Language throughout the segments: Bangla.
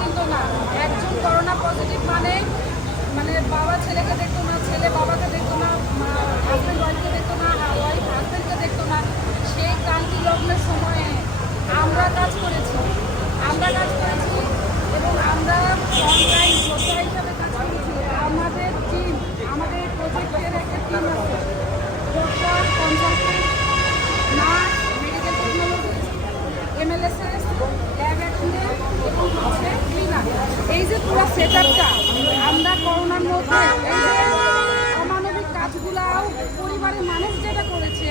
নিশ্চিন্ত না। একজন করোনা পজিটিভ মানে মানে বাবা ছেলেকে দেখতো না, ছেলে বাবাকে দেখতো না হাজব্যান্ড ওয়াইফকে দেখতো না ওয়াইফ হাজব্যান্ডকে দেখতো না। সেই কান্তি লগ্নের সময়ে আমরা কাজ করেছি। আমরা কাজ করেছি এবং আমরা অনলাইন যোদ্ধা হিসাবে কাজ করেছি। আমাদের টিম আমাদের প্রজেক্টের একটা আমরা করোনার মধ্যে অমানবিক পরিবারের মানুষ যেটা করেছে,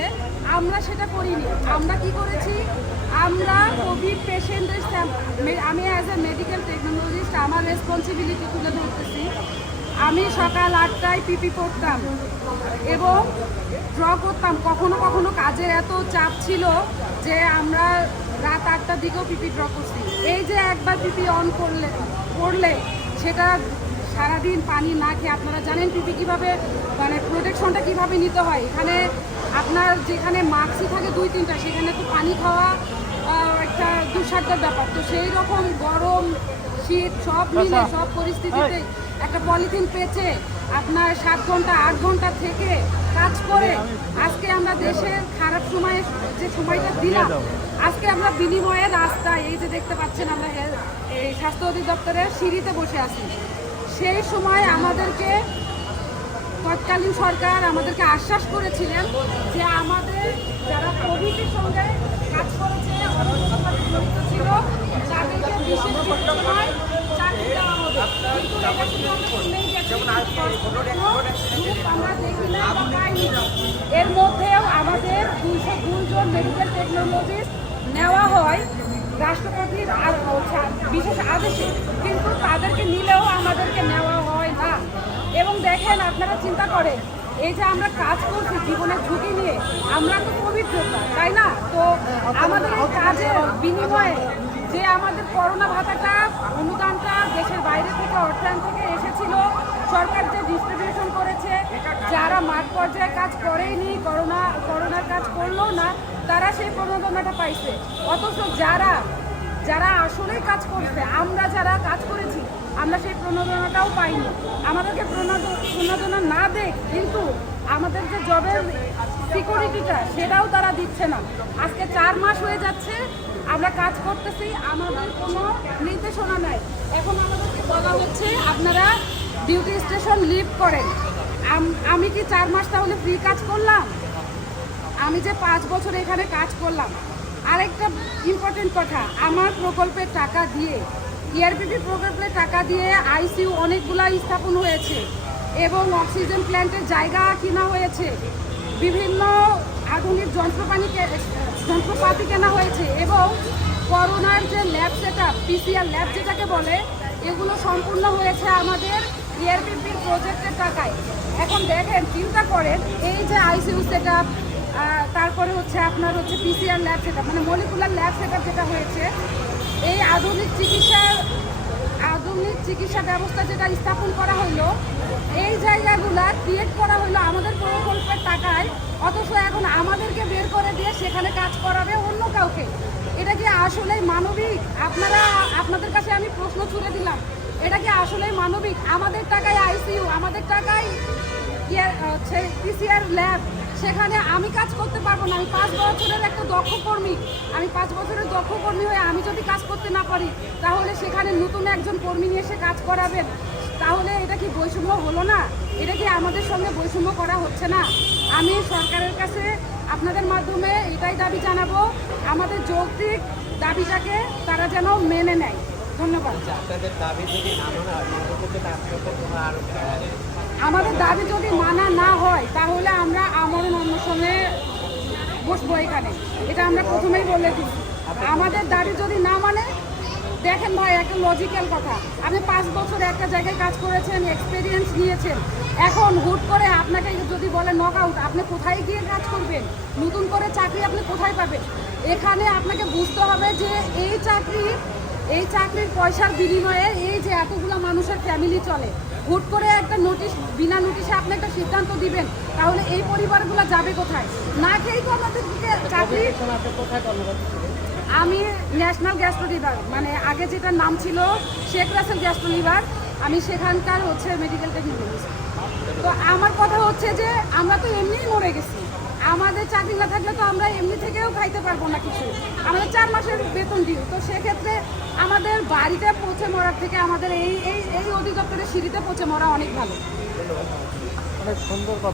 আমরা সেটা করিনি। আমরা কি করেছি? আমরা কোভিড পেশেন্টের আমি অ্যাজ এ মেডিকেল টেকনোলজিস্ট আমার রেসপন্সিবিলিটি তুলে ধরতেছি। আমি সকাল আটটায় পিপি পড়তাম এবং ড্র করতাম। কখনো কখনো কাজের এত চাপ ছিল যে আমরা রাত আটটার দিকেও পিপি ড্র করছি। এই যে একবার পিপি অন করলে করলে সেটা সারাদিন পানি না খেয়ে আপনারা জানেন টুপি কীভাবে মানে প্রোটেকশনটা কীভাবে নিতে হয়? এখানে আপনার যেখানে মাস্কই থাকে দুই তিনটা সেখানে তো পানি খাওয়া একটা দুঃসাধ্যের ব্যাপার। তো সেই রকম গরম শীত সব মিলে সব পরিস্থিতিতে একটা পলিথিন পেঁচে আপনার সাত ঘণ্টা, আট ঘণ্টা থেকে কাজ করে আজকে আমরা দেশের খারাপ সময়ে যে সময়টা দিলাম, আজকে আমরা বিনিময়ে রাস্তায় এই যে দেখতে পাচ্ছেন আমরা এই স্বাস্থ্য অধিদপ্তরের সিঁড়িতে বসে আছি। সেই সময় আমাদেরকে তৎকালীন সরকার আমাদেরকে আশ্বাস করেছিলেন যে আমাদের যারা কোভিডের সঙ্গে কাজ করেছে জড়িত ছিল, তাদেরকে চাকরি দেওয়া হবে। কিন্তু পাইনি। এর মধ্যেও আমাদের দুইশো দুজন মেডিকেল টেকনোলজিস্ট নেওয়া হয়, রাষ্ট্রপতির হচ্ছে বিশেষ আদেশে। কিন্তু তাদেরকে নিলেও আমাদেরকে নেওয়া এবং দেখেন আপনারা চিন্তা করেন, এই যে আমরা কাজ করছি জীবনের ঝুঁকি নিয়ে, আমরা তো যোদ্ধা তাই না? তো আমাদের কাজের বিনিময়ে যে আমাদের করোনা ভাতাটা, অনুদানটা দেশের বাইরে থেকে, অর্থায়ন থেকে এসেছিল, সরকার যে ডিস্ট্রিবিউশন করেছে, যারা মাঠ পর্যায়ে কাজ করেনি, করোনা, করোনার কাজ করল না, তারা সেই প্রণোদনাটা পাইছে। অথচ যারা যারা আসলে কাজ করছে, আমরা যারা কাজ করেছি, আমরা সেই প্রণোদনাটাও পাইনি। আমাদেরকে প্রণোদ- প্রণোদনা না দেখ, কিন্তু আমাদের যে জবের সিকিউরিটিটা সেটাও তারা দিচ্ছে না। আজকে চার মাস হয়ে যাচ্ছে, আমরা কাজ করতেছি, আমাদের কোনো নির্দেশনা নাই। এখন আমাদেরকে বলা হচ্ছে, আপনারা ডিউটি স্টেশন লিভ করেন। আমি কি চার মাস তাহলে ফ্রি কাজ করলাম? আমি যে পাঁচ বছর এখানে কাজ করলাম। আরেকটা ইম্পর্টেন্ট কথা, আমার প্রকল্পের টাকা দিয়ে ইআরপিপি প্রকল্পের টাকা দিয়ে আইসিইউ অনেকগুলা স্থাপন হয়েছে এবং অক্সিজেন প্ল্যান্টের জায়গা কেনা হয়েছে। বিভিন্ন আধুনিক যন্ত্রপাতি কে- যন্ত্রপাতি কেনা হয়েছে এবং করোনার যে ল্যাব সেট পিসিআর ল্যাব যেটাকে বলে, এগুলো সম্পূর্ণ হয়েছে আমাদের ইআরপিপির প্রজেক্টের টাকায়। এখন দেখেন, চিন্তা করেন, এই যে আইসিইউ সেট তারপরে হচ্ছে আপনার হচ্ছে পিসিআর ল্যাব সেট মানে মলিকুলার ল্যাব সেট যেটা হয়েছে এই আধুনিক চিকিৎসার আধুনিক চিকিৎসা ব্যবস্থা যেটা স্থাপন করা হলো এই জায়গাগুলা ক্রিয়েট করা হলো আমাদের প্রকল্পের টাকায় অথচ এখন আমাদেরকে বের করে দিয়ে সেখানে কাজ করাবে অন্য কাউকে। এটা কি আসলে মানবিক? আপনারা আপনাদের কাছে আমি প্রশ্ন ছুড়ে দিলাম। এটা কি আসলেই মানবিক? আমাদের টাকায় আইসিইউ আমাদের টাকায় ইয়ে, হচ্ছে পিসিআর ল্যাব সেখানে আমি কাজ করতে পারব না। আমি পাঁচ বছরের একটা দক্ষ কর্মী। আমি পাঁচ বছরের দক্ষ কর্মী হয়ে আমি যদি কাজ করতে না পারি, তাহলে সেখানে নতুন একজন কর্মী এসে কাজ করাবেন। তাহলে এটা কি বৈষম্য হলো না? এটা কি আমাদের সঙ্গে বৈষম্য করা হচ্ছে না? আমি সরকারের কাছে আপনাদের মাধ্যমে এটাই দাবি জানাব, আমাদের যৌক্তিক দাবিটাকে তারা যেন মেনে নেয়। ধন্যবাদ। হয় আমাদের দাবি যদি মানা না হয়, তাহলে আমরা আমরণ অন্বেষণে বসবো এখানে। এটা আমরা প্রথমেই বলে দিই। আমাদের দাবি যদি না মানে দেখেন ভাই, একটা লজিক্যাল কথা। আপনি পাঁচ বছর একটা জায়গায় কাজ করেছেন এক্সপিরিয়েন্স নিয়েছেন। এখন হুট করে আপনাকে যদি বলে নক আউট আপনি কোথায় গিয়ে কাজ করবেন? নতুন করে চাকরি আপনি কোথায় পাবেন? এখানে আপনাকে বুঝতে হবে যে এই চাকরি এই চাকরির পয়সার বিনিময়ে এই যে এতগুলো মানুষের ফ্যামিলি চলে, হুট করে একটা নোটিশ বিনা নোটিশে আপনি একটা সিদ্ধান্ত দিবেন, তাহলে এই পরিবারগুলো যাবে কোথায়? না খেয়েই তো আমাদেরকে চাকরি? আমি ন্যাশনাল গ্যাস্ট্রো লিভার মানে আগে যেটার নাম ছিল শেখ রাসেল গ্যাস্ট্রো লিভার আমি সেখানকার হচ্ছে মেডিকেল টেকনোলজিস্ট তো আমার কথা হচ্ছে যে আমরা তো এমনিই মরে গেছি। আমাদের চাকরি না থাকলে তো আমরা এমনি থেকেও খাইতে পারব না কিছু। আমাদের চার মাসের বেতন দিও। তো সেক্ষেত্রে আমাদের বাড়িতে পৌঁছে মরার থেকে আমাদের এই এই এই অধিদপ্তরের সিঁড়িতে পৌঁছে মরা অনেক ভালো। অনেক সুন্দর